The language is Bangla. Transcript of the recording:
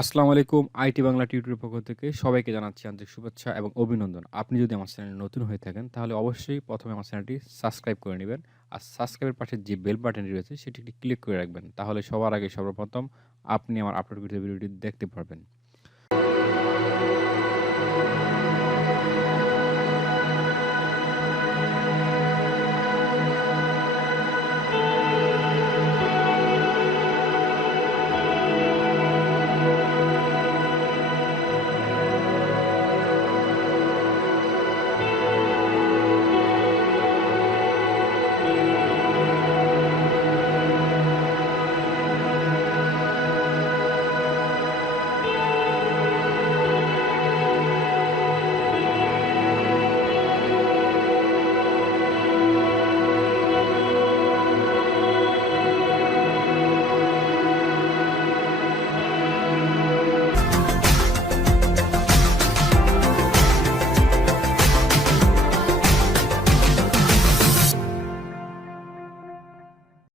আসসালামু আলাইকুম। আইটি বাংলা টিউটরের পক্ষ থেকে সবাইকে জানাচ্ছি আন্তরিক শুভেচ্ছা এবং অভিনন্দন। আপনি যদি আমার চ্যানেলে নতুন হয়ে থাকেন, তাহলে অবশ্যই ১ম এ আমার চ্যানেলটি সাবস্ক্রাইব করে নিবেন। আর সাবস্ক্রাইবের পাশে যে বেল বাটনটি রয়েছে, সেটি একটি ক্লিক করে রাখবেন। তাহলে সবার আগে সর্বপ্রথম আপনি আমার আপলোডকৃত ভিডিওটি দেখতে পারবেন।